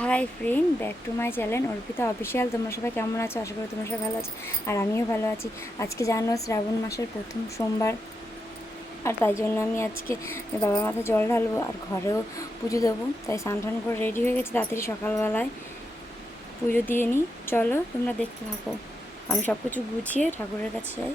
Hi friend, back to my channel Arpita official. তোমরা সবাই কেমন আছো? আশা করি তোমরা সবাই ভালো আছো। আর আমিও ভালো আছি। আজকে জানো, শ্রাবণ মাসের প্রথম সোমবার। আর তাই জন্য আমি আজকে বাবার মাথায় জল ঢালবো আর ঘরেও পুজো দেবো। তাই স্নান টান করে রেডি হয়ে গেছি তাড়াতাড়ি সকালবেলায়। পুজো দিয়ে নিই। চলো, তোমরা দেখতে থাকো। আমি সব কিছু গুছিয়ে ঠাকুরের কাছে যাই।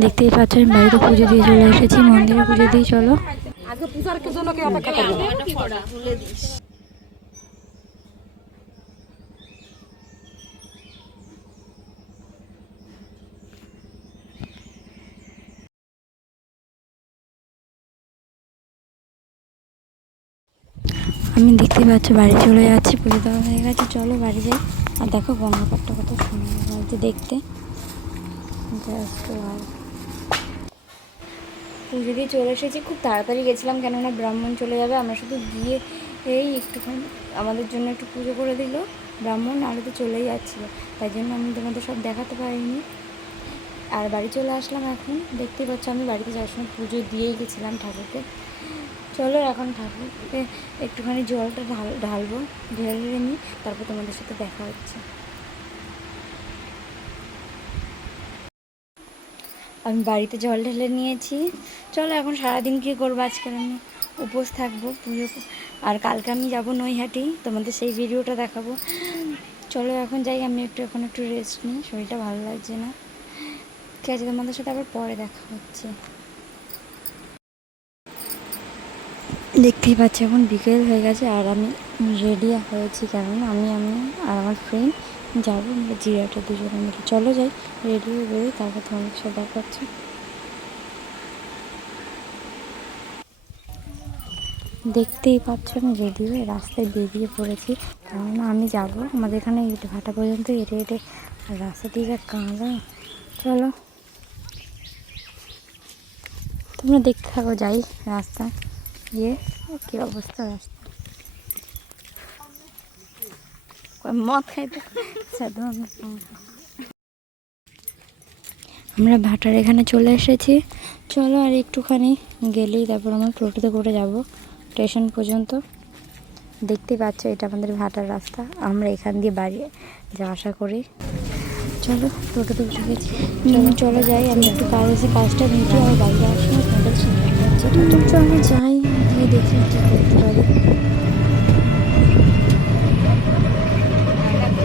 দেখতেই পাচ্ছ আমি বাড়িতে পুজো দিয়ে চলে এসেছি মন্দিরে পুজো দিয়ে চলো। আগে পূজার জন্য কে অপেক্ষা করব? আমি দেখতে পাচ্ছ বাড়ি চলে যাচ্ছি পুজো দেওয়া হয়ে গেছে চলো বাড়ি যাই। আর দেখো গঙ্গা পাটটা কত সুন্দর লাগছে দেখতে। Just wow. পুজো দিয়ে চলে এসেছি। খুব তাড়াতাড়ি গেছিলাম কেননা ব্রাহ্মণ চলে যাবে। আমরা শুধু গিয়ে এই একটুখানি আমাদের জন্য একটু পুজো করে দিল। ব্রাহ্মণ আরও তো চলেই যাচ্ছিল। তাই জন্য আমি তোমাদের সব দেখাতে পারিনি। আর বাড়ি চলে আসলাম এখন। দেখতেই পাচ্ছ আমি বাড়িতে যাওয়ার সময় পুজো দিয়েই গেছিলাম ঠাকুরকে। চলো এখন ঠাকুরকে একটুখানি জলটা ঢাল, ঢালবো, ঢেলে নিই, তারপর তোমাদের সাথে দেখা হচ্ছে। আমি বাড়িতে জল ঢেলে নিয়েছি। চলো এখন সারাদিন কী করব আজকে আমি? উপোস থাকব, পুজো আর কালকে আমি যাব নৈহাটি, তোমাদের সেই ভিডিওটা দেখাবো। চলো এখন যাই, আমি একটু এখন একটু রেস্ট নিই, শরীরটা ভালো লাগছে না। ঠিক আছে, তোমাদের সাথে আবার পরে দেখা হচ্ছে। দেখতেই পাচ্ছি এখন বিকেল হয়ে গেছে, আর আমি রেডি হয়েছি কেননা, আমি আমি আর আমার ফ্রেন্ড যাব, আমরা জিরাটা দুজনে মিলে। চলো যাই রেডি হয়ে বেরোই, তারপর তোমাদের সাথে দেখা হচ্ছে। দেখতেই পাচ্ছ আমি রেডি হয়ে রাস্তায় বেরিয়ে পড়েছি। কেননা আমি যাব, আমাদের এখানে ভাটা পর্যন্ত হেঁটে হেঁটে রাস্তা থেকে কাঁদা। চলো। তোমরা দেখতে থাকো, যাই রাস্তা। গিয়ে কী অবস্থা রাস্তা? মদ খাইতে সাধু আমরা ভাটার এখানে চলে এসেছি। চলো আর একটুখানি গেলেই তারপর আমরা টোটোতে করে যাব। স্টেশন পর্যন্ত। দেখতে পাচ্ছ, এটা আমাদের ভাটার রাস্তা। আমরা এখান দিয়ে বাড়ি যাওয়া আসা করি। চলো, টোটোতে উঠে গেছি। চলো যাই, আমি একটু কাজ আছে, কাজটা মিটিয়ে আর বাড়ি টোটো চলো যাই দেখি কী করতে পারি।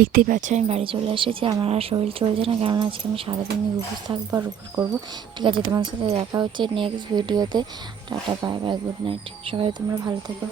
দেখতেই পাচ্ছ, আমি বাড়ি চলে এসেছি। আমার আর শরীর চলছে না কারণ আজকে আমি সারাদিন উপোস থাকব আর উপোস করব। ঠিক আছে, তোমার সাথে দেখা হচ্ছে নেক্সট ভিডিওতে tata bye bye good night সবাই তোমরা ভালো থেকো।